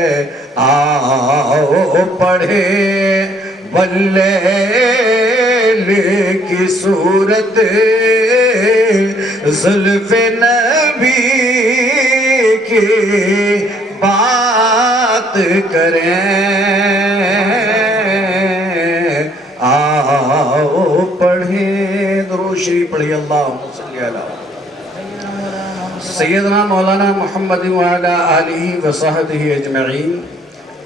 آؤ پڑھے واللیل کی صورت زلف نبی کی بات کریں، آؤ پڑھیں۔ درود شریف پڑھیں، اللہم صلی علی سیدنا مولانا محمد وعلی آلہ وصحبہ اجمعین۔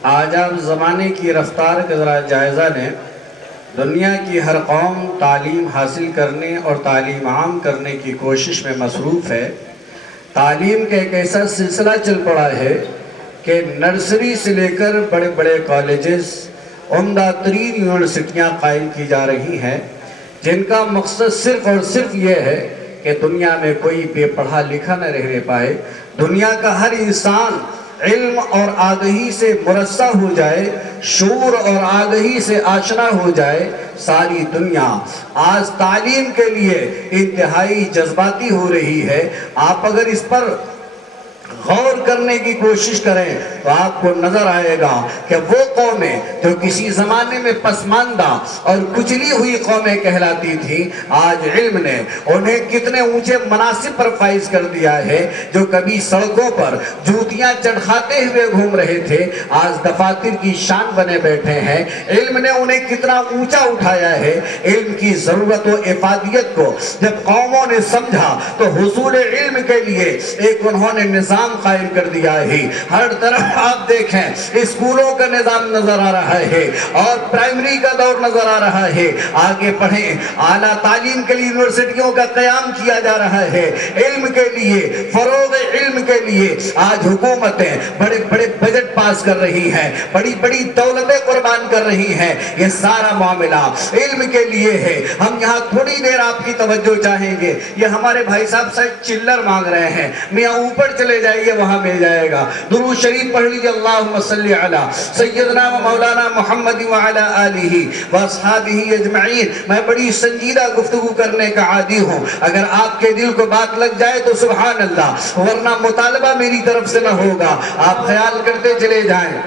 آج آپ زمانے کی رفتار کا ذرا جائزہ لیں۔ دنیا کی ہر قوم تعلیم حاصل کرنے اور تعلیم عام کرنے کی کوشش میں مصروف ہے۔ تعلیم کا ایک ایسا سلسلہ چل پڑا ہے کہ نرسری سے لے کر بڑے بڑے کالجز، عمدہ ترین یونیورسٹیاں قائم کی جا رہی ہیں، جن کا مقصد صرف اور صرف یہ ہے کہ دنیا میں کوئی بے پڑھا لکھا نہ رہنے پائے، دنیا کا ہر انسان علم اور آگہی سے مرصع ہو جائے، شعور اور آگہی سے آشنا ہو جائے۔ ساری دنیا آج تعلیم کے لیے انتہائی جذباتی ہو رہی ہے۔ آپ اگر اس پر غور کرنے کی کوشش کریں تو آپ کو نظر آئے گا کہ وہ قومیں جو کسی زمانے میں پسماندہ اور کچلی ہوئی قومیں کہلاتی تھیں، آج علم نے انہیں کتنے اونچے مناصب پر فائز کر دیا ہے۔ جو کبھی سڑکوں پر جوتیاں چڑھاتے ہوئے گھوم رہے تھے، آج دفاتر کی شان بنے بیٹھے ہیں۔ علم نے انہیں کتنا اونچا اٹھایا ہے۔ علم کی ضرورت و افادیت کو جب قوموں نے سمجھا تو حصول علم کے لیے ایک انہوں نے نظام قائم کر دیا ہے۔ ہر طرف آپ دیکھیں اسکولوں کا نظام نظر آ رہا ہے اور پرائمری کا دور نظر آ رہا ہے۔ آگے پڑھیں، اعلیٰ تعلیم کے لیے یونیورسٹیوں کا قیام کیا جا رہا ہے۔ علم کے لیے، فروغ علم کے لیے آج حکومتیں بڑے بڑے بجٹ پاس کر رہی ہیں، بڑی بڑی دولتیں قربان کر رہی ہیں۔ یہ سارا معاملہ علم کے لیے ہے۔ ہم یہاں تھوڑی دیر آپ کی توجہ چاہیں گے۔ یہ ہمارے بھائی صاحب سے چلر مانگ رہے ہیں، میاں اوپر چلے جائیے، وہاں مل جائے گا۔ درود شریف پڑھ لیجئے، اللہم صلی علی سیدنا و مولانا محمد وعلی آلہ واصحابہ اجمعین۔ میں بڑی سنجیدہ گفتگو کرنے کا عادی ہوں، اگر آپ کے دل کو بات لگ جائے تو سبحان اللہ، ورنہ مطالبہ میری طرف سے نہ ہوگا۔ آپ خیال کرتے چلے جائیں۔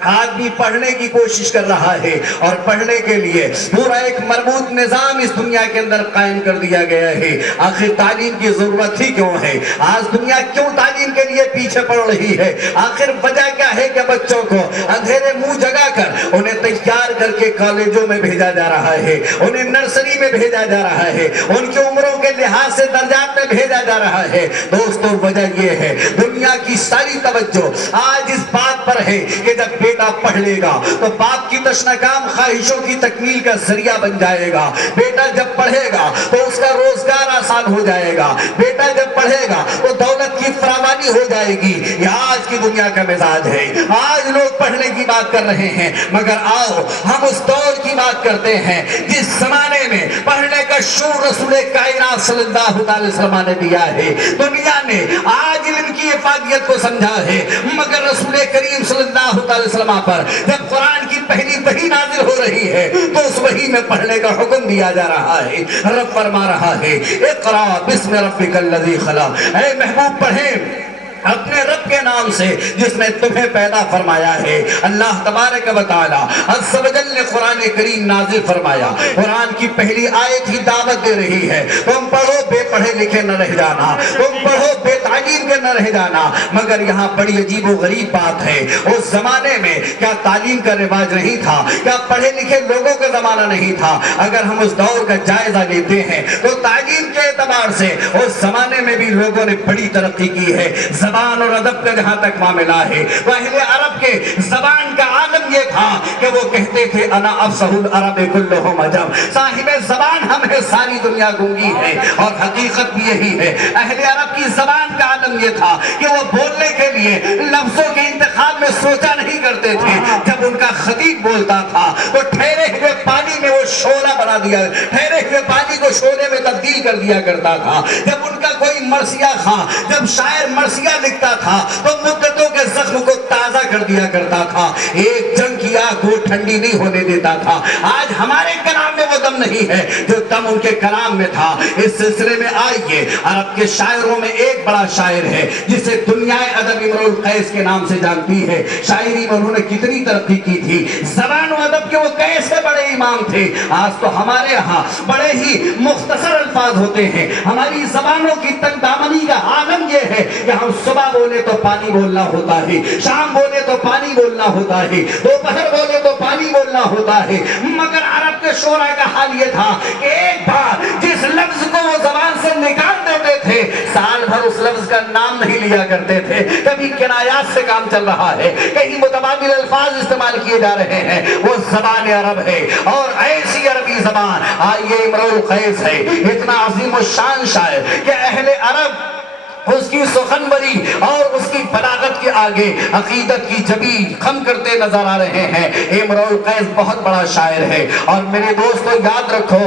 آدمی پڑھنے کی کوشش کر رہا ہے اور پڑھنے کے لیے پورا ایک مربوط نظام اس دنیا کے اندر قائم کر دیا گیا ہے۔ آخر تعلیم کی ضرورت ہی کیوں ہے؟ آج دنیا کیوں تعلیم کے لیے پیچھے پڑ رہی ہے؟ آخر وجہ کیا ہے کہ بچوں کو اندھیرے منہ جگا کر انہیں تیار کر کے کالجوں میں بھیجا جا رہا ہے، انہیں نرسری میں بھیجا جا رہا ہے، ان کی عمروں کے لحاظ سے درجات میں بھیجا جا رہا ہے۔ دوستو، وجہ یہ ہے، دنیا کی ساری توجہ آج اس بات پر ہے کہ جب بیٹا پڑھ لے گا تو باپ کی تشنکام خواہشوں کی تکمیل کا ذریعہ بن جائے گا۔ بیٹا جب پڑھے گا تو اس کا روزگار آسان ہو جائے گا۔ بیٹا جب پڑھے گا تو دولت کی فراوانی ہو جائے گی۔ یہ آج کی دنیا کا مزاج ہے۔ آج لوگ پڑھنے کی بات کر رہے ہیں، مگر آؤ ہم اس دور کی بات کرتے ہیں جس زمانے میں پڑھنے کا شعور رسول کائنات صلی اللہ علیہ وسلم نے دیا ہے۔ دنیا نے آج علم کی افادیت کو سمجھا ہے، مگر رسول کریم صلی اللہ علیہ وسلم پر جب قرآن کی پہلی وحی نازل ہو رہی ہے تو اس وحی میں پڑھنے کا حکم دیا جا رہا ہے۔ رب فرما رہا ہے، اقرأ بسم ربک الذی خلق، اے محبوب پڑھیں اپنے رب کے نام سے جس نے تمہیں پیدا فرمایا ہے۔ اللہ تبارک و تعالی عز و جل نے قرآن کریم نازل فرمایا۔ قرآن کی پہلی آیت ہی دعوت دے رہی ہے، تم پڑھو، بے پڑھے لکھے نہ رہ جانا، تم پڑھو، بے تعلیم کے نہ رہ جانا۔ مگر یہاں بڑی عجیب و غریب بات ہے، اس زمانے میں کیا تعلیم کا رواج نہیں تھا؟ کیا پڑھے لکھے لوگوں کا زمانہ نہیں تھا؟ اگر ہم اس دور کا جائزہ لیتے ہیں تو تعلیم کے اعتبار سے اس زمانے میں بھی لوگوں نے بڑی ترقی کی ہے۔ زبان اور ادب کا جہاں تک معاملہ ہے، تو اہل عرب کے زبان کا عالم یہ تھا کہ وہ کہتے تھے انا افصح العرب کلہم عجم، صاحب زبان ہم ہے، ساری دنیا گونگی ہے۔ اور حقیقت بھی یہی ہے، اہل عرب کی زبان کا عالم یہ تھا کہ وہ بولنے کے لیے لفظوں کے انتخاب میں سوچا نہیں کرتے تھے۔ جب ان کا خطیب بولتا تھا تو ٹھہرے ہوئے پانی میں وہ شعلہ بنا دیا، ٹھہرے ہوئے پانی کو شعلے میں تبدیل کر دیا کرتا تھا۔ جب ان کا کوئی مرثیہ خواں، جب شاعر مرثیہ لکھتا تھا تو مدتوں کے زخم کو تازہ کر دیا کرتا تھا، ایک جنگ کی آگ کو ٹھنڈی نہیں ہونے دیتا تھا۔ آج ہمارے کلام میں وہ دم دم نہیں ہے جو دم ان کے کلام میں تھا۔ اس سلسلے میں آئیے، عرب کے شاعروں میں ایک بڑا شاعر ہے جسے دنیا ادب امرؤ القیس کے نام سے جانتی ہے۔ شاعری میں انہوں نے کتنی ترقی کی تھی، زبان و ادب کے وہ کیسے بڑے امام تھے۔ آج تو ہمارے یہاں بڑے ہی مختصر الفاظ ہوتے ہیں۔ ہماری زبانوں کی تنگ دامنی کا عالم یہ ہے کہ ہم صبح بولے تو پانی بولنا ہوتا ہے، شام بولے تو پانی بولنا ہوتا ہے، دوپہر بولے تو پانی بولنا ہوتا ہے۔ مگر عرب کے شعراء کا حال یہ تھا کہ ایک بار جس لفظ کو وہ زبان سے نکال دیتے تھے، سال بھر اس لفظ کا نام نہیں لیا کرتے تھے۔ کبھی کنایات سے کام چل رہا ہے، کہیں متبادل الفاظ استعمال کیے جا رہے ہیں، وہ زبان عرب ہے۔ اور ایسی عربی زبان آئیے امرؤ القیس ہے، اتنا عظیم الشان شاعر کہ اہل عرب اس کی سخنوری اور اس کی بلاغت کے آگے عقیدت کی جبی خم کرتے نظر آ رہے ہیں۔ امرؤ القیس بہت بڑا شاعر ہے، اور میرے دوستو یاد رکھو،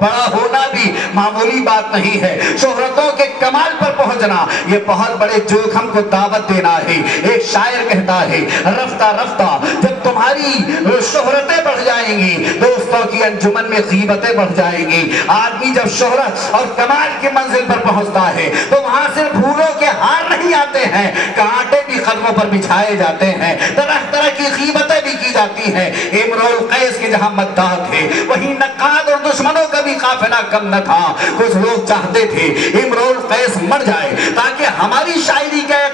بڑا ہونا بھی معمولی بات نہیں ہے۔ شہرتوں کے کمال پر پہنچنا یہ بہت بڑے جوخم کو دعوت دینا ہے۔ ایک شاعر کہتا ہے، رفتہ رفتہ جب تمہاری شہرتیں بڑھ جائیں گی، دوستوں کی انجمن میں غیبتیں بڑھ جائیں گی۔ آدمی جب شہرت اور کمال کی منزل پر پہنچتا ہے تو وہاں صرف پھولوں کے ہار نہیں آتے ہیں، کانٹے بھی قدموں پر بچھائے جاتے ہیں، طرح طرح کی غیبتیں بھی کی جاتی ہیں۔ امرؤ القیس کے جہاں مداح تھے وہیں نقاد اور دشمنوں کا بھی قافلہ کم نہ تھا۔ کچھ لوگ چاہتے تھے امرؤ القیس مر جائے تاکہ ہماری شاعری کا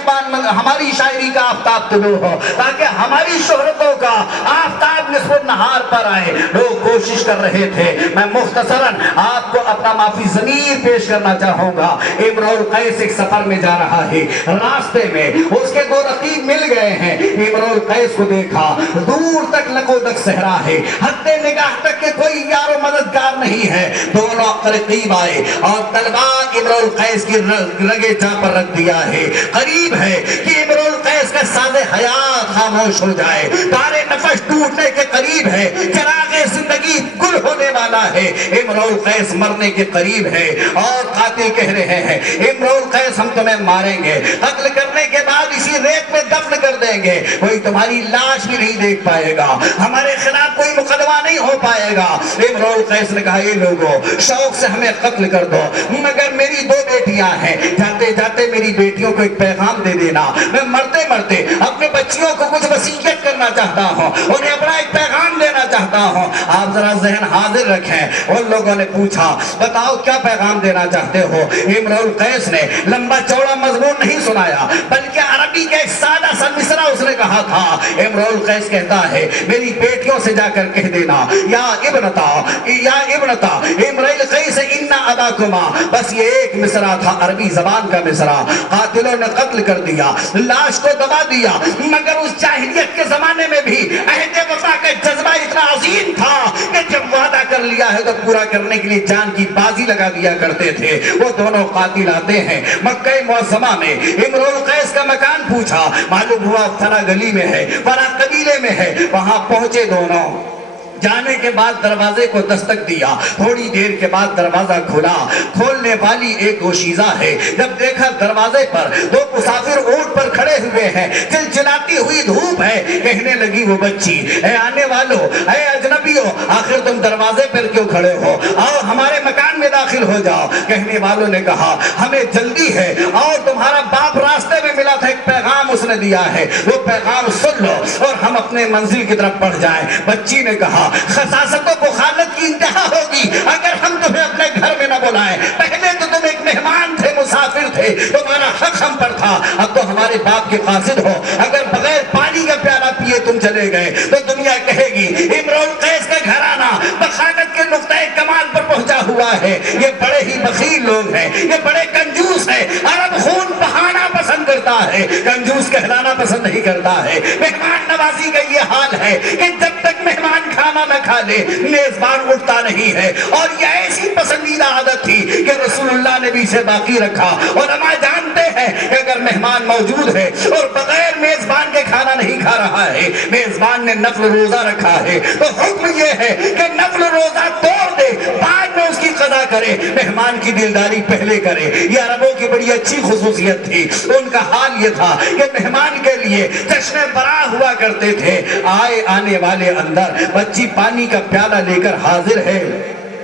ہماری شاعری کا آفتاب طلوع ہو، تاکہ ہماری شہرتوں کا آفتاب نصف النہار پر آئے۔ لوگ کوشش کر رہے تھے۔ میں مختصراً آپ کو اپنا معافی ضمیر پیش کرنا چاہوں گا۔ امرؤ القیس ایک سفر میں جا رہا ہے، راستے میں اس کے دو رقیب مل گئے ہیں۔ امرؤ القیس کو دیکھا، دور تک لکودک صحرا ہے، حد نگاہ تک کہ کوئی یار و مددگار نہیں ہے۔ دونوں قریب آئے اور تلوار امرؤ القیس کی رگے جا پر رکھ دیا ہے۔ قریب ہے کہ امرؤ القیس کا ساز حیات خاموش ہو جائے، تارے نفس ٹوٹنے کے قریب ہے، چراغ زندگی گل ہونے والا ہے۔ امرؤ القیس مرنے کے قریب ہے اور قاتل کہہ رہے ہیں، امرؤ القیس ہم تمہیں ماریں گے، قتل کرنے کے بعد اسی ریت میں دفن کر دیں گے، کوئی تمہاری لاش بھی نہیں دیکھ پائے گا، ہمارے خلاف کوئی مقدمہ نہیں ہو پائے گا۔ امرؤ القیس نے کہا، یہ لوگوں شوق سے ہمیں قتل کر دو، مگر میری دو بیٹیاں ہیں، جاتے جاتے میری بیٹیوں کو ایک پیغام دے دینا، میں مرتے مرتے اپنے بچیوں کو کچھ وصیت کرنا چاہتا ہوں، انہیں اپنا ایک پیغام دینا چاہتا ہوں۔ آپ ذرا ذہن حاضر رکھیں۔ ان لوگوں نے پوچھا، بتاؤ کیا پیغام دینا چاہتے ہو؟ امرؤ القیس نے لمبا چوڑا مضمون نہیں سنایا، بلکہ عربی کا ایک سادہ سا مصرع اس نے کہا تھا۔ امرؤ القیس کہتا ہے، میری بیٹیوں سے جا کر کہہ دینا، یا ابنتا امرؤ القیس ان اباکما، بس یہ ایک مصرع تھا، عربی زبان کا مصرع۔ قاتلوں نے قتل کر دیا، لاش کو دبا دیا، مگر اس جاہلیت کے زمانے میں بھی عہد وفا کا جذبہ اتنا عظیم تھا کہ جب وعدہ کر لیا ہے تو پورا کرنے کے لیے جان کی بازی لگا دیا کرتے تھے۔ وہ دونوں قاتل آتے ہیں مکہ معظمہ میں، امرؤ القیس کا مکان پوچھا، معلوم ہوا فلاں گلی میں ہے، فلاں قبیلے میں ہے۔ وہاں پہنچے دونوں، جانے کے بعد دروازے کو دستک دیا، تھوڑی دیر کے بعد دروازہ کھلا، کھولنے والی ایک دوشیزہ ہے۔ جب دیکھا دروازے پر دو مسافر اونٹ پر کھڑے ہوئے ہیں، چلچلاتی ہوئی دھوپ ہے، کہنے لگی وہ بچی، اے آنے والوں، اے اجنبیوں، آخر تم دروازے پر کیوں کھڑے ہو؟ آؤ ہمارے مکان میں داخل ہو جاؤ۔ کہنے والوں نے کہا، ہمیں جلدی ہے اور تمہارا باپ راستے میں ملا تھا، ایک پیغام اس نے دیا ہے، وہ پیغام سن لو اور ہم اپنے منزل کی طرف بڑھ جائیں۔ بچی نے کہا، خساست و بخالت کی انتہا ہوگی اگر ہم تمہیں اپنے گھر میں نہ بلائیں، پہلے تو تم ایک مہمان تھے، مسافر تھے، تمہارا حق ہم پر تھا، اب تو ہمارے باپ کے قاصد ہو، اگر بغیر پانی کا پیالہ پیے تم چلے گئے تو دنیا کہے گی امرؤ القیس کا گھرانہ بخالت کے نقطۂ کمال پر پہنچا ہوا ہے۔ یہ بڑے ہی بخیل لوگ ہیں، یہ بڑے کنجوس ہیں، عرب خون بہانا پسند کرتا ہے، کنجوس کہلانا پسند نہیں کرتا ہے۔ مہمان نوازی کا یہ حال ہے کہ جب تک مہمان کھانا نہ کھا لے میزبان اٹھتا نہیں ہے، اور یہ ایسی پسندیدہ عادت تھی کہ رسول اللہ نے بھی اسے باقی رکھا۔ علماء جانتے ہیں کہ اگر مہمان موجود ہے اور بغیر میزبان کے کھانا نہیں سکھا رہا ہے، میزبان نے نفل روزہ رکھا ہے تو حکم یہ ہے کہ نفل روزہ توڑ دے، بعد میں اس کی قضا کرے، مہمان کی دلداری پہلے کرے۔ یہ عربوں کی بڑی اچھی خصوصیت تھی، ان کا حال یہ تھا کہ مہمان کے لیے جشن برآ ہوا کرتے تھے۔ آنے والے اندر بچی پانی کا پیالہ لے کر حاضر ہے،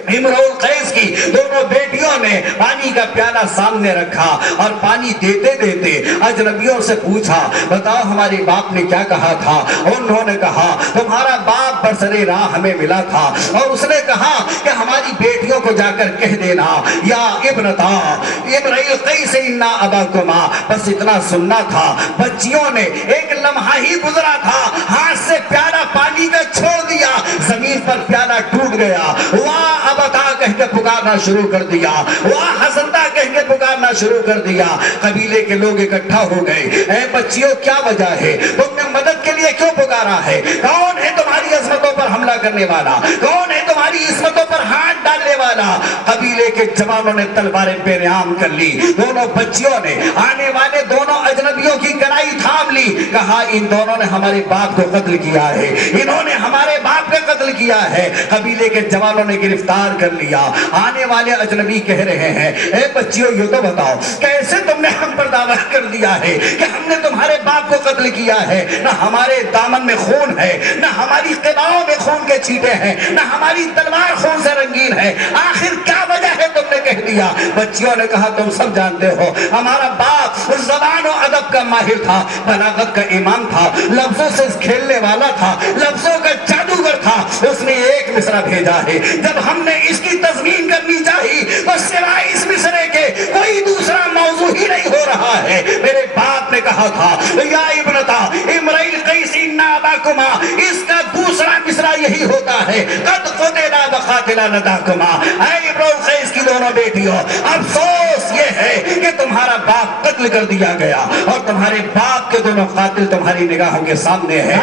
امرؤ القیس کی دونوں بیٹیوں نے پانی کا پیالہ سامنے رکھا اور پانی دیتے دیتے اجنبیوں سے پوچھا، بتاؤ ہمارے باپ نے کیا کہا تھا؟ انہوں نے کہا تمہارا باپ برسر راہ ہمیں ملا تھا اور اس نے کہا کہ ہماری بیٹیوں کو جا کر کہہ دینا یا ابنتا امرؤ القیس انا اباکما، بس اتنا سننا تھا۔ بچیوں نے ایک لمحہ ہی گزرا تھا، ہاتھ سے پیالہ پانی کا چھوڑ دیا، زمین پر پیالہ ٹوٹ گیا، واہ ابتا کہہ کے پکارنا شروع کر دیا، واہ حسنتا کہہ کے پکارنا شروع کر دیا۔ قبیلے کے لوگ اکٹھا ہو گئے، اے بچیوں کیا وجہ ہے؟ تم نے مدد کے لیے کیوں پکارا ہے؟ کون ہے تمہاری عظمتوں پر حملہ کرنے والا؟ کون ہے تمہاری عظمتوں پر ہاتھ ڈالنے والا؟ قبیلے کے جوانوں نے تلواریں بے نام کر لی، دونوں بچیوں نے آنے والے دونوں اجنبیوں کی کلائی تھام لی، کہا ان دونوں نے ہمارے باپ کو قتل کیا ہے، انہوں نے ہمارے باپ کا قتل کیا ہے۔ قبیلے کے جوانوں نے گرفتار کر لیا۔ آنے والے اجنبی کہہ رہے ہیں، اے بچیوں یہ تو بتاؤ کیسے تم نے ہم پر دعویٰ کر دیا ہے کہ ہم نے تمہارے باپ کو قتل کیا ہے؟ نہ ہمارے دامن میں خون ہے، نہ ہماری قباؤں میں خون کے چھینٹے ہیں، نہ ہماری تلوار خون سے رنگین ہے، آخر کیا وجہ ہے تم نے کہہ دیا؟ بچیوں نے کہا تم سب جانتے ہو ہمارا باپ زبان و ادب کا ماہر تھا، بلاغت کا امام تھا، لفظوں سے کھیلنے والا تھا، لفظوں کا جادوگر تھا۔ اس نے ایک مصرع بھیجا ہے، جب ہم نے اس کی تضمین کرنی چاہی تو سوائے اس مصرعے کے کوئی دوسرا موضوع ہی نہیں ہو رہا ہے۔ میرے باپ نے کہا تھا یا ابنتا امرؤ القیس انا اباکما، اس کا دوسرا مصرع یہی ہوتا ہے قد قتلا بقاتلا نداکما، اے امرؤ القیس کی دونوں بیٹیوں افسوس یہ ہے کہ تمہارا باپ قتل کر دیا گیا اور تمہارے باپ کے دونوں قاتل تمہاری نگاہوں کے سامنے ہیں۔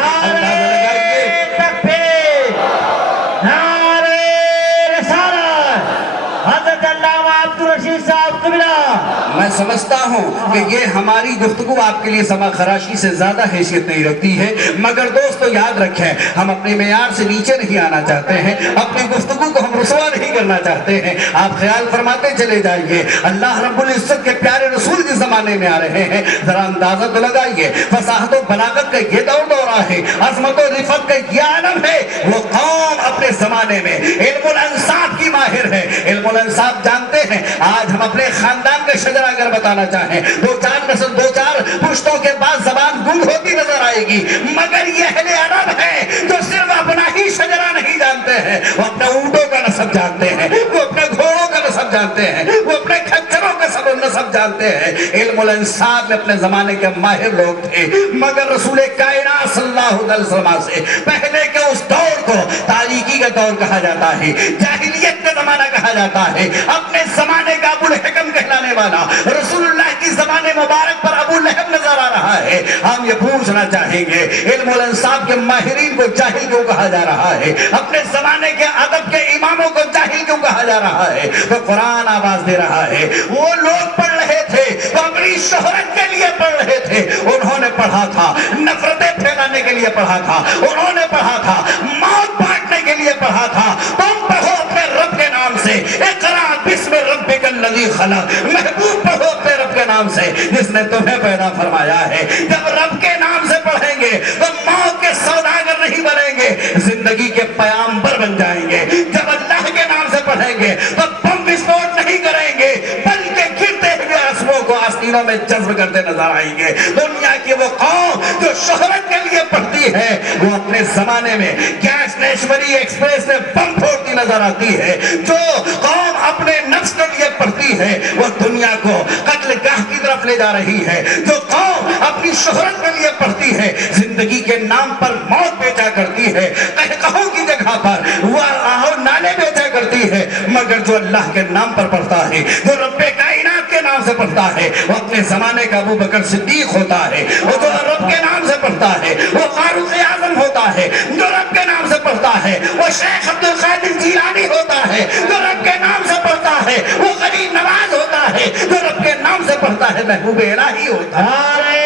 میں سمجھتا ہوں کہ یہ ہماری گفتگو آپ کے لیے سما خراشی سے زیادہ حیثیت نہیں رکھتی ہے، مگر دوستو یاد رکھیں ہم اپنے معیار سے نیچے نہیں آنا چاہتے ہیں، اپنی گفتگو کو ہم رسوا نہیں کرنا چاہتے ہیں۔ آپ خیال فرماتے چلے جائیے، اللہ رب العزت کے پیارے رسول جس زمانے میں آ رہے ہیں، ذرا اندازہ تو لگائیے، فصاحت و بلاغت کا یہ دورہ ہے، عظمت و رفعت کا یہ عالم ہے۔ وہ قوم اپنے زمانے میں علم الانصاب کی ماہر ہے۔ علم الانصاب جانتے ہیں، آج ہم اپنے خاندان کا شجرہ اگر بتانا چاہیں، دو چار نسل دو چار پشتوں کے بعد زبان گم ہوتی نظر آئے گی، مگر یہ اہل عرب ہے جو صرف اپنا ہی شجرہ نہیں جانتے ہیں، وہ اپنے اونٹوں کا نسب جانتے ہیں، وہ اپنے گھوڑوں کا نسب جانتے ہیں، وہ اپنے کھچروں کا نسب جانتے ہیں۔ علم الانصاب میں اپنے زمانے کے ماہر لوگ تھے، مگر رسول کائنات صلی اللہ علیہ وسلم سے پہلے کے اس دور کو تاریکی کا دور کہا جاتا ہے، جاہلیت کا زمانہ کہا جاتا ہے۔ اپنے زمانے کا ابو الحکم کہلانے والا رسول اللہ کی زبان مبارک پر ابو لہب نظر آ رہا ہے۔ ہم یہ پوچھنا چاہیں گے علم الانصاب کے ماہرین کو جاہل کیوں کہا جا رہا ہے؟ اپنے زمانے کے ادب کے اماموں کو جاہل کیوں کہا جا رہا ہے؟ تو قرآن آواز دے رہا ہے، وہ لوگ پڑھ رہے تھے وہ اپنی شہرت کے لیے پڑھ رہے تھے، انہوں نے پڑھا تھا نفرتیں پھیلانے کے لیے پڑھا تھا، انہوں نے پڑھا تھا موت بانٹنے کے لیے پڑھا تھا۔ تم پڑھو اپنے رب کے نام سے، اقرا بسم ربک الذی خلق، محبوب پڑھو اپنے رب کے نام سے جس نے تمہیں پیدا فرمایا ہے۔ جب رب کے نام سے پڑھیں گے تو موت کے سوداگر نہیں بنیں گے، زندگی کے پیامبر بن جائیں گے۔ جب اللہ کے نام سے پڑھیں گے تو بم وسفوٹ نہیں کریں گے، بلکہ گرتے ہوئے آسموں کو آستینوں میں جذب کرتے نظر آئیں گے۔ دنیا کی وہ قوم جو شہرت کے لیے پڑھتی ہے، وہ اپنے زمانے میں گیس ایکسپریس میں بم پھوڑتی نظر آتی ہے۔ جو قوم اپنے نفس کے لیے پڑھتی ہے وہ دنیا کو قتل گاہ کی طرف لے جا رہی ہے۔ جو قوم اپنی شہرت کے لیے پڑھتی ہے زندگی کے نام پر موت بیچا کرتی ہے، قہقہوں کی جگہ پر وہ آہو نالے بیچا کرتی ہے، مگر جو اللہ کے نام پر پڑھتا ہے، جو رب کائنات کے نام سے پڑھتا ہے، وہ اپنے زمانے کا ابو بکر صدیق ہوتا ہے۔ وہ جو رب کے نام سے پڑھتا ہے وہ فاروق اعظم ہوتا ہے، جو رب کے نام سے پڑھتا ہے وہ شیخ عبد القادر جیلانی ہوتا ہے، جو رب کے نام سے پڑھتا ہے وہ غریب نواز ہوتا ہے، جو رب کے نام سے پڑھتا ہے محبوب الہی ہوتا ہے۔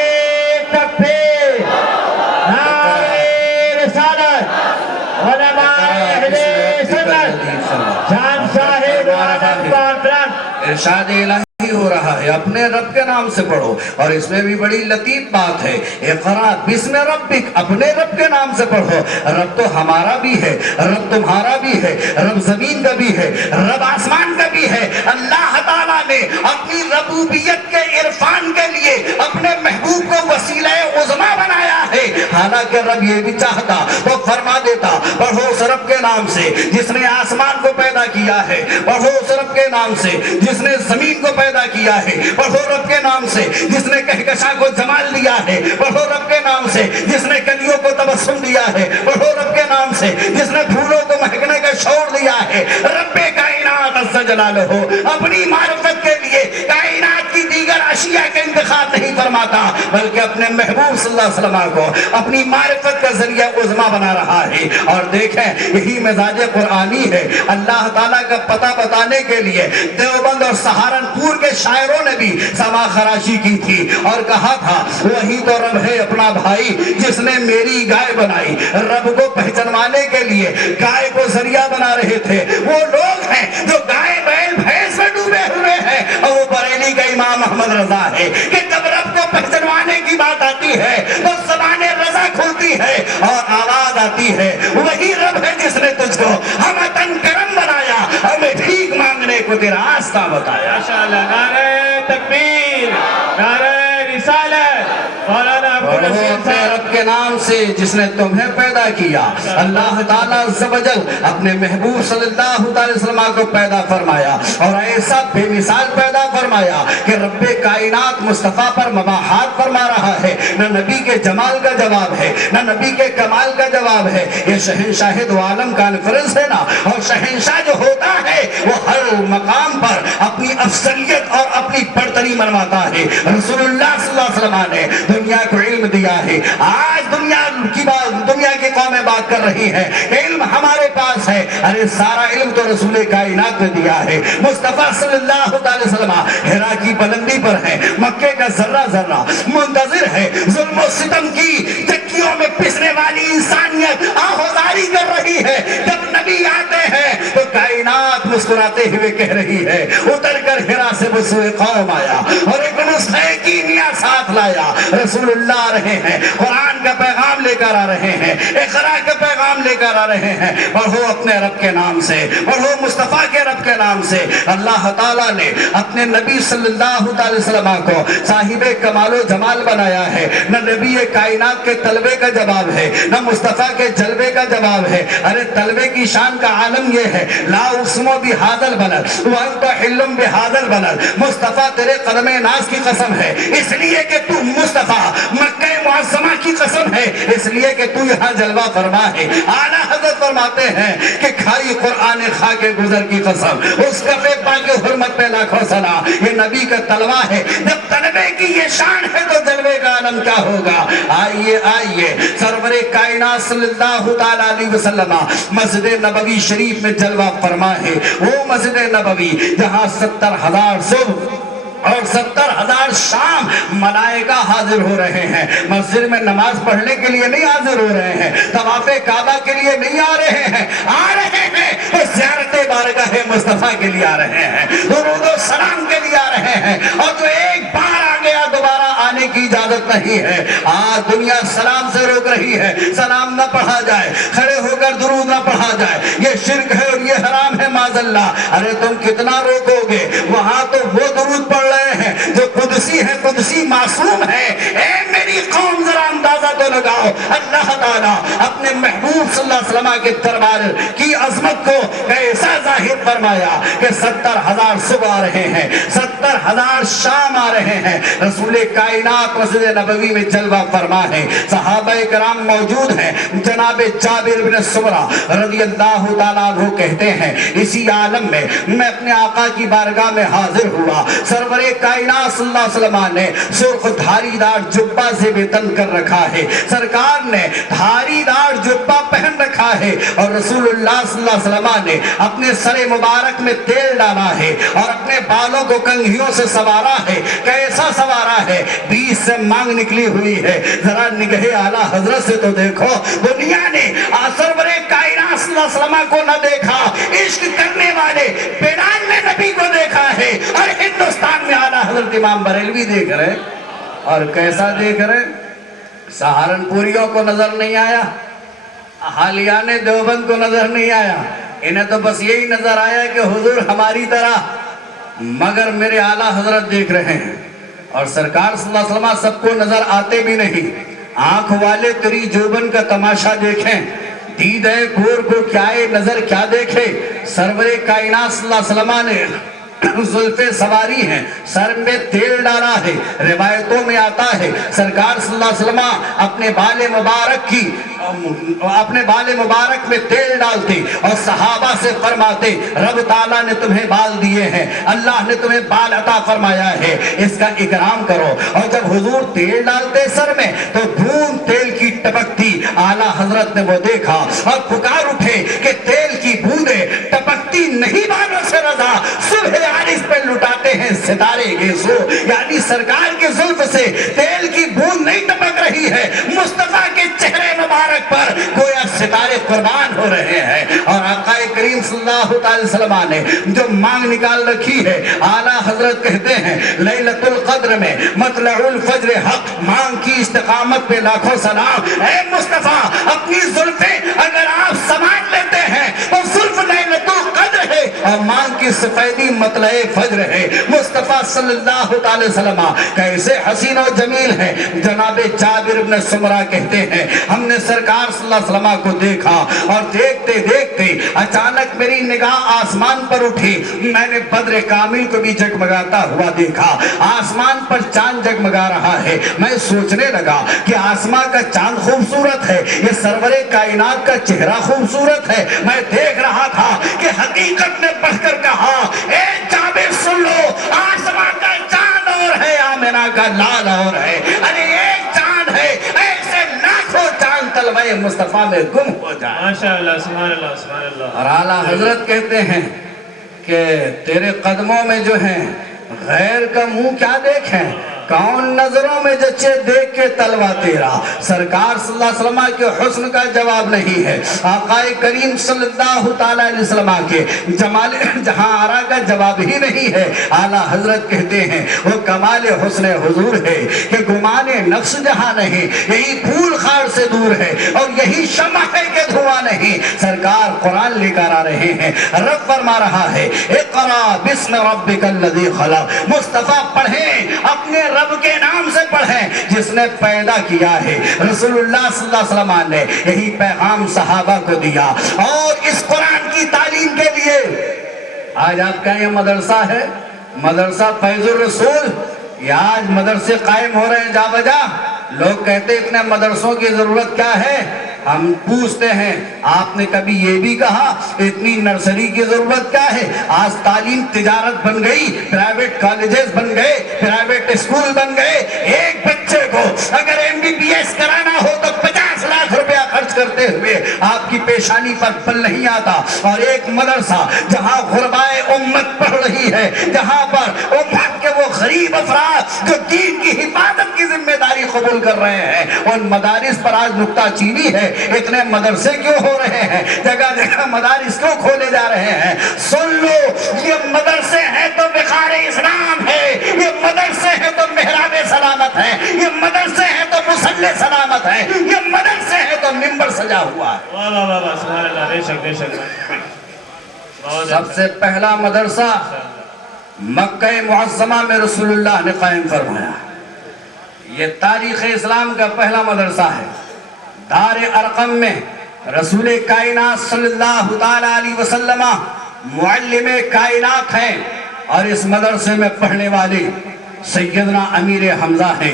سنت جان صاحب عالم پاک ارشاد الہی ہو رہا ہے اپنے رب کے نام سے پڑھو. اور اس میں بھی بڑی لطیف بات ہے, اقرا بسم ربک, اپنے رب کے نام سے پڑھو. رب تو ہمارا بھی ہے, رب تمہارا بھی ہے, رب زمین کا بھی ہے, رب آسمان کا بھی ہے. اللہ تعالیٰ نے اپنی ربوبیت کے عرفان کے لیے اپنے محبوب کو وسیلہ عظمیٰ بنایا ہے. حالانکہ رب یہ بھی چاہتا تو فرما دیتا پڑھو اس رب کے نام سے جس نے آسمان کو پیدا کیا ہے, پڑھو اس رب کے نام سے جس نے زمین کو پیدا کیا ہے, پڑھو رب کے نام سے جس نے کہکشاں کو جمال دیا ہے, پڑھو رب کے نام سے جس نے کلیوں کو تبسم دیا ہے, پڑھو رب کے نام سے جس نے پھولوں کو مہکنے کا شعور دیا ہے. رب کائنات عز جلالہ اپنی معرفت کے لیے کائنات کی دیگر اشیاء کا انتخاب نہیں فرماتا بلکہ اپنے محبوب صلی اللہ علیہ وسلم کو اپنی معرفت کا ذریعہ عظمیٰ بنا رہا ہے. اور دیکھیں یہی مزاج قرآنی ہے. اللہ تعالیٰ کا پتہ بتانے کے لیے دیوبند اور سہارنپور کے شاعروں نے بھی سما خراشی کی تھی اور کہا تھا وہی تو رب ہے اپنا بھائی جس نے میری گائے بنائی. رب کو پہچانوانے کے لیے گائے کو ذریعہ بنا رہے تھے وہ لوگ ہیں جو گائے بیل بھینس میں ڈوبے ہوئے ہیں. اور وہ بریلی کا امام احمد رضا ہے کہ جب رب کو پہچانوانے کی بات آتی ہے تو زبان رضا کھلتی ہے اور آواز آتی ہے وہی رب ہے جس نے تجھ کو ہمتن کرم بنایا, ہمیں بھیک مانگنے کو تیرا راستہ بتایا. ماشاءاللہ. نعرہ تکبیر, نعرہ رسالت. مولانا پڑھو اپنے رب کے نام سے جس نے تمہیں پیدا کیا. اللہ تعالیٰ عز و جل اپنے محبوب صلی اللہ علیہ وسلم کو پیدا فرمایا اور ایسا بے مثال پیدا فرمایا کہ رب کائنات مصطفیٰ پر مباحات فرما رہا ہے. نہ نبی کے جمال کا جواب ہے نہ نبی کے کمال کا جواب ہے. یہ شہنشاہ دو عالم کانفرنس ہے نا, اور شہنشاہ جو ہوتا ہے وہ ہر مقام پر اپنی افضلیت اور اپنی برتری منواتا ہے. رسول اللہ صلی اللہ علیہ وسلم نے دنیا کو علم دیا ہے. آج دنیا کی قومیں بات کر رہی ہیں علم ہمارے پاس ہے. ارے سارا علم تو رسول کائنات نے دیا ہے. مصطفیٰ صلی اللہ علیہ وسلم حرا کی بلندی پر ہے, مکے کا ذرہ ذرہ منتظر ہے. ظلم و ستم کی چکیوں میں پسنے والی انسانیت آہوزاری کر رہی ہے. جب نبی آتے ہیں تو کائنات مسکراتے ہوئے کہہ رہی ہے اتر کر حرا سے بسوئے قوم آیا اور ایک نسخہ کیمیا ساتھ لایا. رسول اللہ آ رہے ہیں, قرآن کا پیغام لے کر آ رہے ہیں, اقرا کا پیغام لے کر آ رہے ہیں. پڑھو اپنے رب کے نام سے, پڑھو مصطفیٰ کے رب کے نام سے. اللہ تعالیٰ نے اپنے نبی صلی اللہ علیہ وسلم کو صاحب کمال و جمال بنایا ہے. نہ نبی کائنات کے طلبے کا جواب ہے نہ مصطفیٰ کے جلوے کا جواب ہے. ارے طلبے کی شان کا عالم یہ ہے لا اقسم بہذا البلد وانت حل بہذا البلد. مصطفیٰ تیرے قدم ناز کی قسم ہے اس لیے کہ تو مصطفیٰ, مکہ معظمہ کی قسم ہے اس لیے کہ تو یہاں جلوہ فرما ہے. اعلیٰ حضرت فرماتے ہیں کہ کھائی قرآن خا کے گزر کی قسم, اس کفے پا کے حرمت پہ لاکھوں سنا. یہ نبی کا طلبہ ہے. جب طلبے کی یہ شان ہے تو جلوے کا عالم کیا ہوگا. آئیے آئیے سرور کائنات صلی اللہ تعالیٰ علیہ وسلم مسجد نبوی شریف میں جلوہ فرما ہے. وہ مسجد نبوی جہاں 70,000 صبح اور 70,000 شام ملائکہ حاضر ہو رہے ہیں. مسجد میں نماز پڑھنے کے لیے نہیں حاضر ہو رہے ہیں, طواف کعبہ کے لیے نہیں آ رہے ہیں, آ رہے ہیں تو زیارت بارگاہ مصطفیٰ کے لیے آ رہے ہیں, درود و سلام کے لیے آ رہے ہیں. اور جو ایک بار آ گیا دوبارہ آنے کی اجازت نہیں ہے. آج دنیا سلام سے روک رہی ہے, سلام نہ پڑھا جائے, کھڑے ہو کر درود نہ پڑھا جائے, یہ شرک ہے اور یہ حرام ہے معاذ اللہ. ارے تم کتنا روکو گے, وہاں تو وہ درود پڑھ رہے ہیں جو قدسی ہے, قدسی معصوم ہے. اے میری قوم ذرا اندازہ تو لگاؤ, اللہ تعالیٰ اپنے محبوب صلی اللہ علیہ وسلم کے دربار کی عظمت کو کیسا ظاہر فرمایا کہ 70,000 صبح آ رہے ہیں, 70,000 شام آ رہے ہیں. رسول کائنات مسجد نبوی میں جلوہ فرما ہے. صحابہ کرام موجود ہیں. جناب جابر بن سمرہ رضی اللہ تعالیٰ عنہ کہتے ہیں اسی عالم میں میں اپنے آقا کی بارگاہ میں حاضر ہوا. سرور کائنات صلی اللہ علیہ وسلم نے سرخ دھاری دار جبہ سے بے تن کر رکھا ہے. سرکار نے دھاری دار جبہ پہن رکھا ہے اور رسول اللہ صلی اللہ علیہ وسلم نے اپنے سر مبارک میں تیل ڈالا ہے اور اپنے بالوں کو کنگھیوں سے سوارا ہے. کیسا سوارا ہے, 20 سے مانگ نکلی ہوئی ہے. ذرا نگہ اعلیٰ حضرت سے تو دیکھو, دنیا نے سرور کائنات صلی اللہ علیہ وسلم کو نہ دیکھا، عشق کرنے والے بلال نے نبی کو دیکھا ہے، اور ہندوستان میں اعلیٰ حضرت امام بریلوی دیکھ رہے، اور کیسا دیکھ رہے؟ سہارنپوریوں کو نظر نہیں آیا، حالیان دیوبند کو نظر نہیں آیا، انہیں تو بس یہی نظر آیا کہ حضور ہماری طرح، مگر میرے اعلیٰ حضرت دیکھ رہے ہیں، اور سرکار صلی اللہ علیہ وسلم سب کو نظر آتے بھی نہیں۔ آنکھ والے تری جوبن کا تماشا دیکھیں، دید ہے گور کو کیا ہے نظر کیا دیکھے، سرور کائنات صلی اللہ علیہ وسلم نے زلفیں سواری ہیں، سر میں تیل ڈالا ہے، روایتوں میں آتا ہے سرکار صلی اللہ علیہ وسلم اپنے بال مبارک میں تیل ڈالتے اور صحابہ سے فرماتے رب تعالیٰ نے تمہیں بال دیے ہیں، اللہ نے تمہیں بال عطا فرمایا ہے، اس کا اکرام کرو۔ اور جب حضور تیل ڈالتے سر میں تو بوند تیل کی ٹپکتی، اعلیٰ حضرت نے وہ دیکھا اور پکار اٹھے کہ تیل کی بوندیں ٹپکتی نہیں بالوں سے رضا، صبح عارض پہ لٹاتے ہیں ستارے گیسو، یعنی سرکار کے زلف سے تیل کی بوند نہیں ٹپک رہی ہے، مصطفیٰ کے چہرے مبارک پر گویا ستارے قربان ہو رہے ہیں۔ اور آقا کریم صلی اللہ علیہ وسلم نے جو مانگ نکال رکھی ہے، اعلیٰ حضرت کہتے ہیں لیلۃ القدر میں مطلع الفجر حق، مانگ کی استقامت پہ لاکھوں سلام۔ اے مصطفیٰ اپنی زلفیں اگر آپ سمان لیتے ہیں تو زلف لیلۃ القدر ہے اور مانگ کی سفیدی مطلع فجر ہے۔ مصطفیٰ صلی اللہ علیہ وسلم کیسے حسین و جمیل ہے۔ جناب جابر بن سمرہ کہتے ہیں ہم نے سرکار صلی اللہ علیہ وسلم کو دیکھا اور دیکھتے دیکھتے اچانک میری نگاہ آسمان پر اٹھی، میں نے بدر کامل کو بھی جگمگاتا ہوا دیکھا، آسمان پر چاند جگمگا رہا ہے۔ میں سوچنے لگا کہ آسمان کا چاند خوبصورت ہے، یہ سرور کائنات کا چہرہ خوبصورت ہے۔ میں دیکھ رہا تھا کہ حقیقت نے بڑھ کر کہا اے جابر سن لو، آسمان کا چاند اور ہے، آمنہ کا لال اور ہے، ارے ایک چاند ہے، ایسے لاکھوں چاند طلبہ مصطفیٰ میں گم ہو جائے۔ ماشاءاللہ، سبحان اللہ، سبحان اللہ۔ اور اعلیٰ حضرت کہتے ہیں کہ تیرے قدموں میں جو ہیں غیر کا منہ کیا دیکھیں، کون نظروں میں جچے دیکھ کے تلوا تیرا۔ سرکار صلی اللہ علیہ وسلم کے حسن کا جواب نہیں ہے، آقا کریم صلی اللہ تعالیٰ علیہ وسلم کے جمال جہاں آرا کا جواب ہی نہیں ہے۔ اعلیٰ حضرت کہتے ہیں وہ کمال حسن حضور ہے کہ گمان نفس جہاں نہیں، یہی پھول خار سے دور ہے اور یہی شمع ہے کہ دھواں نہیں۔ سرکار قرآن لے کر آ رہے ہیں، رب فرما رہا ہے اقرا بسم ربک الذی خلق، مصطفیٰ پڑھیں اپنے رب کے نام سے پڑھیں جس نے پیدا کیا ہے۔ رسول اللہ صلی اللہ علیہ وسلم نے یہی پیغام صحابہ کو دیا، اور اس قرآن کی تعلیم کے لیے آج آپ کا یہ مدرسہ ہے، مدرسہ فیض الرسول، یہ آج مدرسے قائم ہو رہے ہیں جا بجا۔ لوگ کہتے اتنے مدرسوں کی ضرورت کیا ہے، ہم پوچھتے ہیں آپ نے کبھی یہ بھی کہا اتنی نرسری کی ضرورت کیا ہے؟ آج تعلیم تجارت بن گئی، پرائیویٹ کالجز بن گئے، پرائیویٹ اسکول بن گئے۔ ایک بچے کو اگر MBBS کرانا ہو تو 50 لاکھ روپیہ خرچ کرتے ہوئے آپ کی پیشانی پر پل نہیں آتا۔ اور ایک مدرسہ جہاں غربائے امت پڑھ رہی ہے، جہاں پر امت کے وہ غریب افراد جو دین کی حفاظت کی ذمہ داری قبول کر رہے ہیں، ان مدارس پر آج نکتہ چینی ہے۔ اتنے مدرسے کیوں ہو رہے ہیں، جگہ جگہ مدارس کیوں کھولے جا رہے ہیں؟ سن لو، یہ مدرسے ہیں تو وقار اسلام ہے، یہ مدرسے ہیں تو محراب سلامت ہے، یہ مدرسے ہیں تو مصلی سلامت ہے، یہ مدرسے ہیں تو منبر سجا ہوا ہے۔ واہ واہ واہ، سبحان اللہ، بے شک بے شک۔ سب سے پہلا مدرسہ مکہ معظمہ میں رسول اللہ نے قائم فرمایا، یہ تاریخ اسلام کا پہلا مدرسہ ہے۔ دار ارقم میں رسول کائنات صلی اللہ تعالیٰ علیہ وسلم معلم کائنات ہیں، اور اس مدرسے میں پڑھنے والے سیدنا امیر حمزہ ہیں،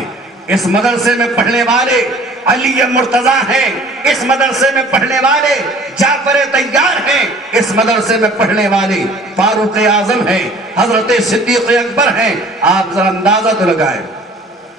اس مدرسے میں پڑھنے والے علی مرتضیٰ ہیں، اس مدرسے میں پڑھنے والے جعفر طیار ہیں، اس مدرسے میں پڑھنے والے فاروق اعظم ہیں، حضرت صدیق اکبر ہیں۔ آپ ذرا اندازہ تو لگائیں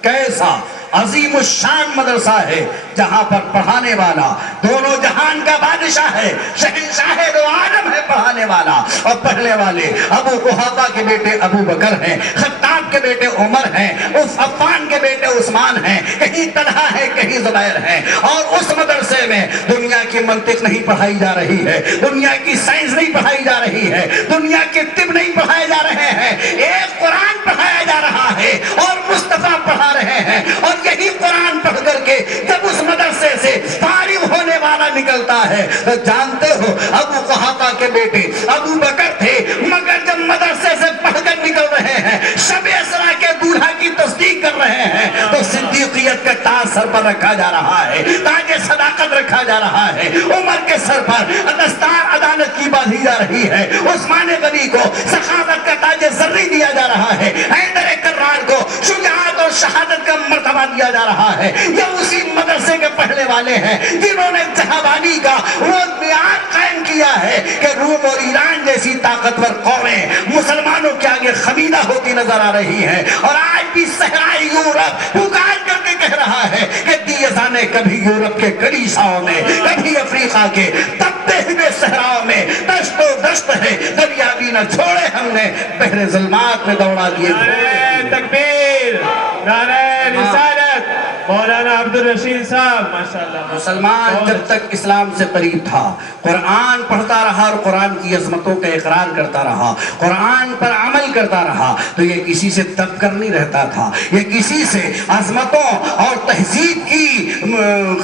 کیسا عظیم الشان مدرسہ ہے، جہاں پر پڑھانے والا دونوں جہان کا بادشاہ ہے، شہنشاہ دو عالم ہے پڑھانے والا، اور پڑھنے والے ابو قحافہ کے بیٹے ابو بکر ہیں، خطاب کے بیٹے عمر ہیں، عفان کے بیٹے عثمان ہیں، کہیں طلحہ ہے کہیں زبیر ہیں۔ اور اس مدرسے میں دنیا کی کی منطق نہیں پڑھائی جا رہی ہے، دنیا کی سائنس نہیں پڑھائی جا رہی ہے، دنیا کے طب نہیں پڑھائے جا رہے ہیں، ایک قرآن پڑھایا جا رہا ہے اور مصطفیٰ پڑھا رہے ہیں۔ اور یہی قرآن پڑھ کر کے جب اس مدرسے سے فارغ ہونے والا نکلتا ہے تو جانتے ہو ابو قحافہ کے بیٹے ابو بکر تھے، مگر جب مدرسے سے پڑھ کر نکل رہے ہیں، شب اسرا کے دولہا کی تصدیق کر رہے ہیں، تو صدیقیت کا تاج سر پر رکھا جا رہا ہے، تاج صداقت رکھا جا رہا ہے، عمر کے سر پر دستار عدالت کی باندھی جا رہی ہے، عثمان غنی کو سخاوت کا تاج زرعی دیا جا رہا ہے، حیدر کرار کو شجاعت اور شہادت کا مرتبہ دیا جا رہا ہے۔ یہ اسی مدرسے کے پڑھنے والے ہیں جنہوں نے جہاں کا وہ معیار قائم کیا ہے کہ روم اور ایران جیسی طاقتور قومیں مسلمانوں کے آگے خمیدہ ہوتی نظر آ رہی ہیں، اور آج بھی صحرائی یورپ پکار کر کے کہہ رہا ہے کہ دیزا نے کبھی یورپ کے کلیساؤں میں، کبھی افریقہ کے تپتے ہوئے صحراؤں میں دشت و دشت ہے، دریابی نہ چھوڑے ہم نے بحر ظلمات میں دوڑا دیے۔ نعرہ تکبیر، نعرہ رسالت، مولانا عبدالرشید صاحب ماشاءاللہ۔ مسلمان جب تک اسلام سے قریب تھا قرآن پڑھتا رہا اور قرآن کی عظمتوں کا اقرار کرتا رہا، قرآن پر عمل کرتا رہا، تو یہ کسی سے دب کر نہیں رہتا تھا، یہ کسی سے عظمتوں اور تہذیب کی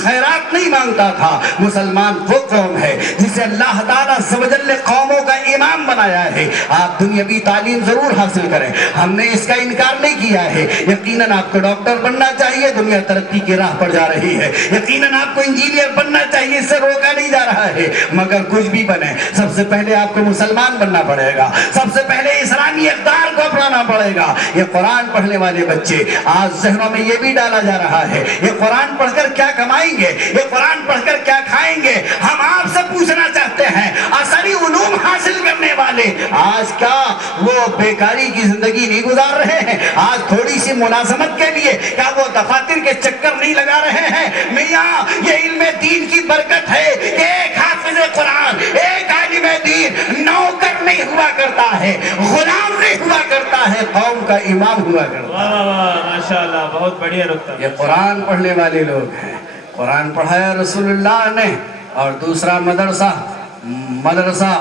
خیرات نہیں مانگتا تھا۔ مسلمان وہ قوم ہے جسے اللہ تعالیٰ سبجل قوموں کا امام بنایا ہے۔ آپ دنیاوی تعلیم ضرور حاصل کریں، ہم نے اس کا انکار نہیں کیا ہے، یقیناً آپ کو ڈاکٹر بننا چاہیے، دنیا ترقی کی راہ پر جا رہی ہے، یقیناً آپ کو انجینئر بننا چاہیے، اس سے روکا نہیں جا رہا ہے، مگر کچھ بھی بنے سب سے پہلے آپ کو مسلمان بننا پڑے گا، سب سے پہلے اسلامی اقدار کو اپنانا پڑے گا۔ یہ قرآن پڑھنے والے بچے آج ذہنوں میں یہ بھی ڈالا جا رہا ہے یہ قرآن پڑھ کر کیا کمائیں گے، یہ قرآن پڑھ کر کیا کھائیں گے۔ ہم آپ سے پوچھنا چاہتے ہیں عصری علوم حاصل کرنے والے آج کیا وہ بیکاری کی زندگی نہیں گزار رہے ہیں؟ آج تھوڑی سی ملازمت کے لیے کیا وہ دفاتر کے چکر نہیں لگا رہے ہیں؟ میاں یہ علم دین کی برکت ہے، ایک حافظ قرآن، ایک عالم دین نوکر نہیں ہوا کرتا ہے، غلام نہیں ہوا کرتا ہے، قوم کا امام ہوا کرتا ہے۔ واہ واہ واہ ماشاءاللہ، بہت بڑھیا نکتہ۔ یہ قرآن پڑھنے والے لوگ ہیں، قرآن پڑھایا رسول اللہ نے، اور دوسرا مدرسہ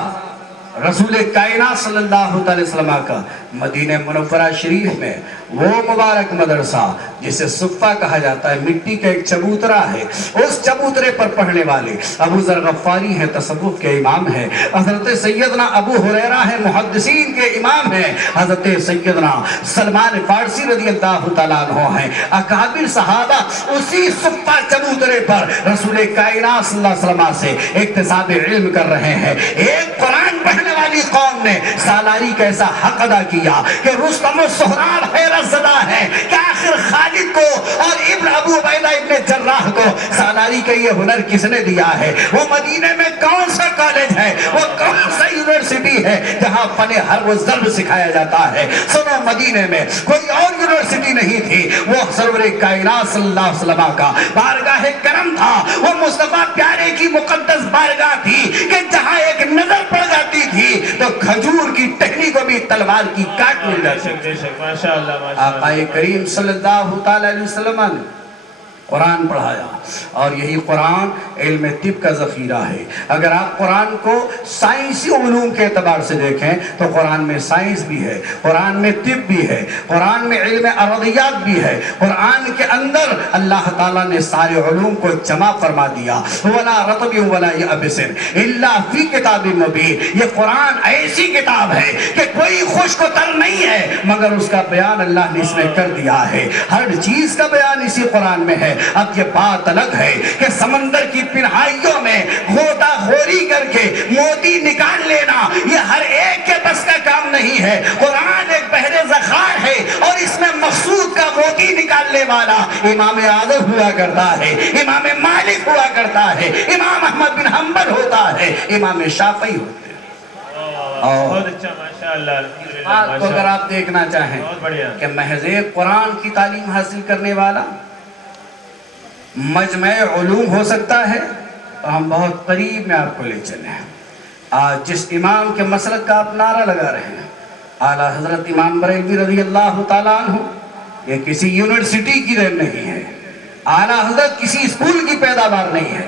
رسول کائنات صلی اللہ علیہ وسلم کا مدینہ منورہ شریف میں وہ مبارک مدرسہ جسے صفہ کہا جاتا ہے، مٹی کا ایک چبوترا ہے، اس چبوترے پر پڑھنے والے ابو ذر غفاری ہیں، تصوف کے امام ہیں، حضرت سیدنا ابو ہریرہ ہیں، محدثین کے امام ہیں، حضرت سیدنا سلمان فارسی رضی اللہ تعالیٰ عنہ ہیں، اکابر صحابہ اسی صفہ چبوترے پر رسول کائنات صلی اللہ علیہ وسلم سے اکتساب علم کر رہے ہیں۔ ایک قرآن پڑھنے والی قوم نے سالاری کا ایسا حق ادا کیا کہ رستم و سہراب حیرت زدہ ہے کہ آخر خالد کو اور ابن ابو عبیدہ ابن جراح کو سالاری کا یہ ہنر کس نے دیا ہے؟ وہ مدینے میں کون سا کالج ہے، وہ کون سا یونیورسٹی ہے جہاں فن حرب و ضرب سکھایا جاتا ہے؟ سنو مدینے میں کوئی اور یونیورسٹی نہیں تھی، وہ سرور کائنات صلی اللہ علیہ وسلم کا بارگاہ کرم تھا، وہ مصطفیٰ پیارے کی مقدس بارگاہ تھی کہ جہاں ایک نظر پڑ جاتی تھی تو کھجور کی ٹہنی کو بھی تلوار کی کاٹ مل جاتی تھی۔ بے شک ماشاءاللہ آقا کریم صلی اللہ علیہ وسلم نے قرآن پڑھایا، اور یہی قرآن علم طب کا ذخیرہ ہے۔ اگر آپ قرآن کو سائنسی علوم کے اعتبار سے دیکھیں تو قرآن میں سائنس بھی ہے، قرآن میں طب بھی ہے، قرآن میں علم ارضیات بھی ہے، قرآن کے اندر اللہ تعالیٰ نے سارے علوم کو جمع فرما دیا۔ وَلَا رَطْبٍ وَلَا يَابِسٍ إِلَّا فِي كِتَابٍ مُبِينٍ، یہ قرآن ایسی کتاب ہے کہ کوئی خشک و تر نہیں ہے مگر اس کا بیان اللہ نے اس میں کر دیا ہے، ہر چیز کا بیان اسی قرآن میں ہے۔ اب یہ بات الگ ہے کہ سمندر کی پنہائیوں میں غوطہ خوری کر کے موتی نکال لینا یہ ہر ایک کے بس کا کام نہیں ہے۔ قرآن ایک بحر ذخائر ہے اور اس میں مقصود کا موتی نکالنے والا امام اعظم ہوا کرتا ہے، امام مالک ہوا کرتا ہے، امام احمد بن حنبل ہوتا ہے، امام شافعی ہوتے ہیں۔ بہت اچھا ماشاءاللہ، الحمدللہ تو اگر آپ دیکھنا چاہیں کہ محض قرآن کی تعلیم حاصل کرنے والا مجمع علوم ہو سکتا ہے تو ہم بہت قریب میں آپ کو لے چلے ہیں۔ آج جس امام کے مسلک کا آپ نعرہ لگا رہے ہیں، اعلیٰ حضرت امام بریلوی رضی اللہ تعالیٰ عنہ، یہ کسی یونیورسٹی کی دین نہیں ہے، اعلیٰ حضرت کسی اسکول کی پیداوار نہیں ہے،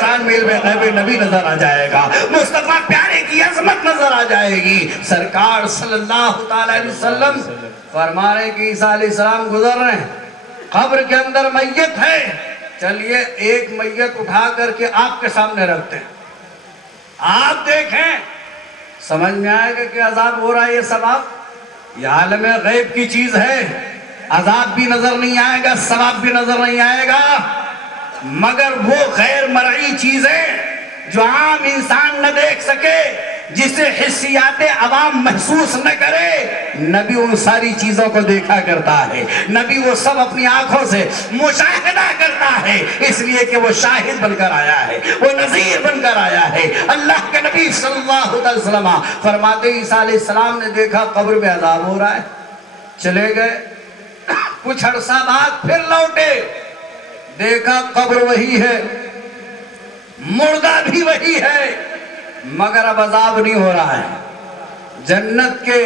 قرآن میں علم غیب نبی نظر آ جائے گا، مصطفیٰ پیارے کی عظمت نظر آ جائے گی۔ سرکار صلی اللہ تعالی علیہ وسلم فرما رہے کہ عیسیٰ علیہ السلام گزر رہے ہیں، قبر کے اندر میت ہے، چلیے ایک میت اٹھا کر کے آپ کے سامنے رکھتے ہیں، آپ دیکھیں سمجھ میں آئے گا کہ عذاب ہو رہا ہے۔ یہ ثواب یہ عالم غیب کی چیز ہے، عذاب بھی نظر نہیں آئے گا، ثواب بھی نظر نہیں آئے گا، مگر وہ غیر مرئی چیزیں جو عام انسان نہ دیکھ سکے، جسے حسیات عوام محسوس نہ کرے، نبی ان ساری چیزوں کو دیکھا کرتا ہے، نبی وہ سب اپنی آنکھوں سے مشاہدہ کرتا ہے، اس لیے کہ وہ شاہد بن کر آیا ہے، وہ نذیر بن کر آیا ہے۔ اللہ کے نبی صلی اللہ علیہ وسلم فرماتے عیسیٰ علیہ السلام نے دیکھا قبر میں عذاب ہو رہا ہے، چلے گئے، کچھ عرصہ بعد پھر لوٹے، دیکھا قبر وہی ہے، مردہ بھی وہی ہے، مگر اب عذاب نہیں ہو رہا ہے، جنت کے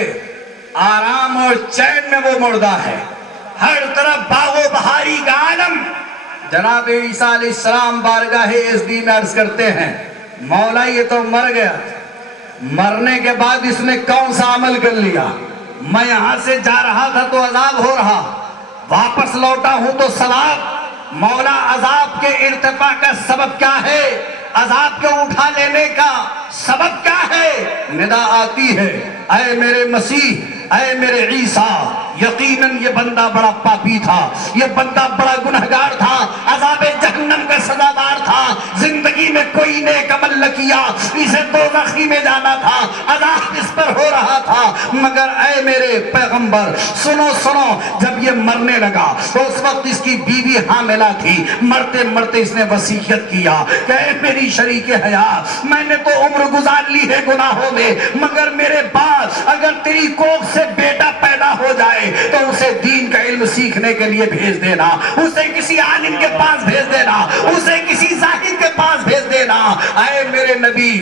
آرام اور چین میں وہ مردہ ہے، ہر طرف باغ و بہاری کا عالم۔ جناب عیسیٰ علیہ السلام بارگاہ ایزدی میں عرض کرتے ہیں، مولا یہ تو مر گیا، مرنے کے بعد اس نے کون سا عمل کر لیا؟ میں یہاں سے جا رہا تھا تو عذاب ہو رہا، واپس لوٹا ہوں تو ثواب۔ مولا عذاب کے ارتفاع کا سبب کیا ہے؟ عذاب کے اٹھا لینے کا سبب کیا ہے؟ ندا آتی ہے، اے میرے مسیح، اے میرے عیسیٰ، یقیناً یہ بندہ بڑا پاپی تھا، یہ بندہ بڑا گنہگار تھا، عذاب جہنم کا سزاوار تھا، زندگی میں کوئی نیک عمل نہ کیا، اسے دوزخی میں جانا تھا، عذاب اس پر ہو رہا تھا، مگر اے میرے پیغمبر سنو سنو، جب یہ مرنے لگا تو اس وقت اس کی بیوی حاملہ تھی، مرتے مرتے اس نے وصیت کیا کہ اے میری شریک حیات، میں نے تو عمر گزار لی ہے گناہوں میں، مگر میرے بعد اگر تیری کوکھ سے بیٹا پیدا ہو جائے تو اسے دین کا علم سیکھنے کے لیے بھیج دینا، اسے کسی عالم کے پاس بھیج دینا، اسے کسی زاہد کے پاس بھیج دینا۔ اے میرے نبی،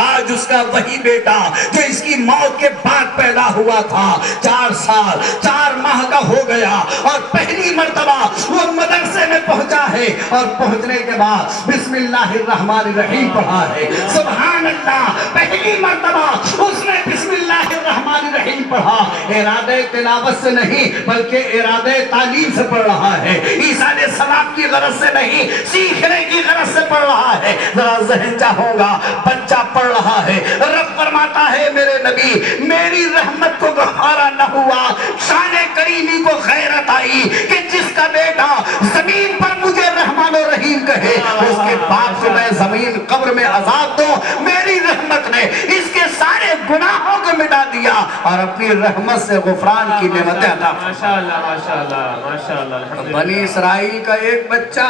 آج اس کا وہی بیٹا جو اس کی موت کے بعد پیدا ہوا تھا 4 سال 4 ماہ کا ہو گیا، اور پہلی مرتبہ وہ مدرسے میں پہنچا ہے، اور پہنچنے کے بعد بسم اللہ الرحمن الرحیم پڑھا ہے۔ سبحان اللہ، پہلی مرتبہ اس نے بسم اللہ الرحمن الرحیم پڑھا، ارادہ تلاوت سے نہیں بلکہ ارادہ تعلیم سے پڑھ رہا ہے، عیسیٰ علیہ السلام کی غرض سے نہیں سیکھنے کی غرض سے پڑھ رہا ہے۔ ذرا ذہن چاہوں گا، بچہ پڑھ رہا ہے، رب فرماتا ہے میرے نبی میری رحمت کو گوارا نہ ہوا، شان کریمی کو غیرت آئی کہ جس کا بیٹا زمین پر مجھے رحمان و رحیم کہے، اس کے باپ کو میں زمین قبر میں عذاب دوں، میری رحمت نے اس کے سارے گناہوں کو مٹا دیا اور اپنی رحمت سے غفران کی نعمتیں عطا فرمائی۔ ماشاءاللہ ماشاءاللہ ماشاءاللہ۔ بنی اسرائیل کا ایک بچہ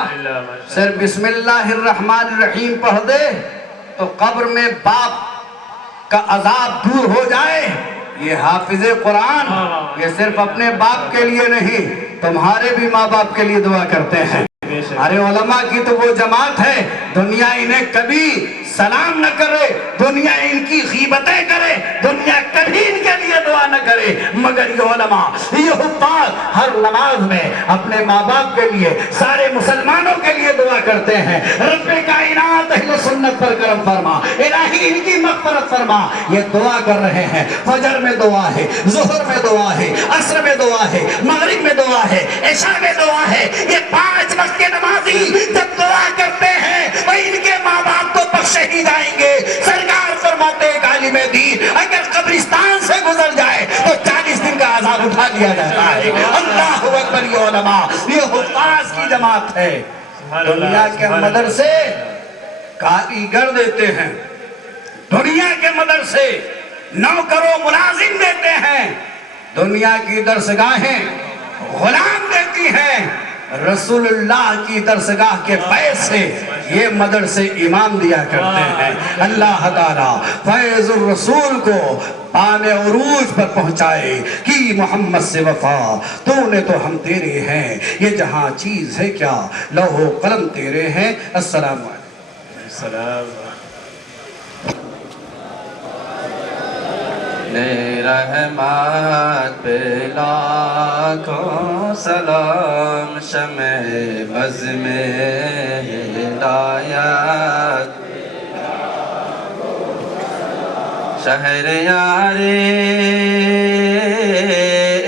صرف بسم اللہ الرحمن الرحیم پڑھ دے تو قبر میں باپ کا عذاب دور ہو جائے۔ یہ حافظ قرآن یہ صرف اپنے باپ کے لیے نہیں، تمہارے بھی ماں باپ کے لیے دعا کرتے ہیں۔ ہمارے علماء کی تو وہ جماعت ہے، دنیا انہیں کبھی سلام نہ کرے، دنیا ان کی غیبتیں کرے، دنیا کبھی ان کے لیے دعا نہ کرے، مگر یہ علماء یہ حفاظ ہر نماز میں اپنے ماں باپ کے لیے سارے مسلمانوں کے لیے دعا کرتے ہیں۔ رب کائنات اہل سنت پر کرم فرما، الہی ان کی مغفرت فرما۔ یہ دعا کر رہے ہیں، فجر میں دعا ہے، ظہر میں دعا ہے، عصر میں دعا ہے، مغرب میں دعا ہے، عشاء میں دعا ہے۔ یہ 5 وقت کے نمازی جب دعا کرتے ہیں تو ان کے ماں باپ تو بخشے ہی جائیں گے۔ سرکار فرماتے ایک عالم دین اگر قبرستان سے گزر جائے تو 40 دن کا عذاب اٹھا لیا جاتا ہے۔ اللہ اکبر، یہ علماء یہ حفاظ کی جماعت ہے۔ دنیا کے مدرسے کاریگر دیتے ہیں، دنیا کے مدرسے نوکر و ملازم دیتے ہیں، دنیا کی درسگاہیں غلام دیتی ہیں، رسول اللہ کی درسگاہ کے پیسے یہ مدرسے امام دیا کرتے ہیں۔ اللہ تعالیٰ فیض الرسول کو پام عروج پر پہنچائے کہ محمد سے وفا تو نے تو ہم تیرے ہیں، یہ جہاں چیز ہے کیا لوح و قلم تیرے ہیں۔ السلام علیکم۔ السلام رحمت پہ لاکھوں سلام، شمع بز میں ہدایت شہر یار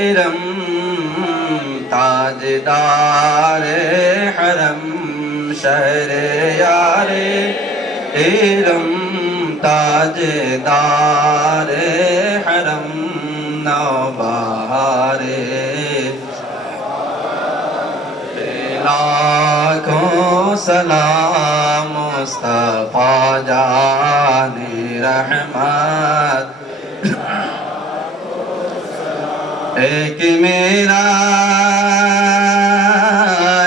ارم تاجدار حرم شہر یار ارم تاجدار حرم نوبہار لاکھوں سلام مصطفیٰ جان رحمت ایک میرا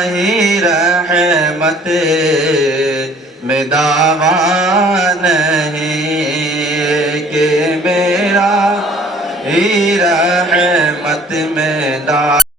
ہی رحمت میں دعویٰ نہیں کہ میرا ہی رحمت میں دعویٰ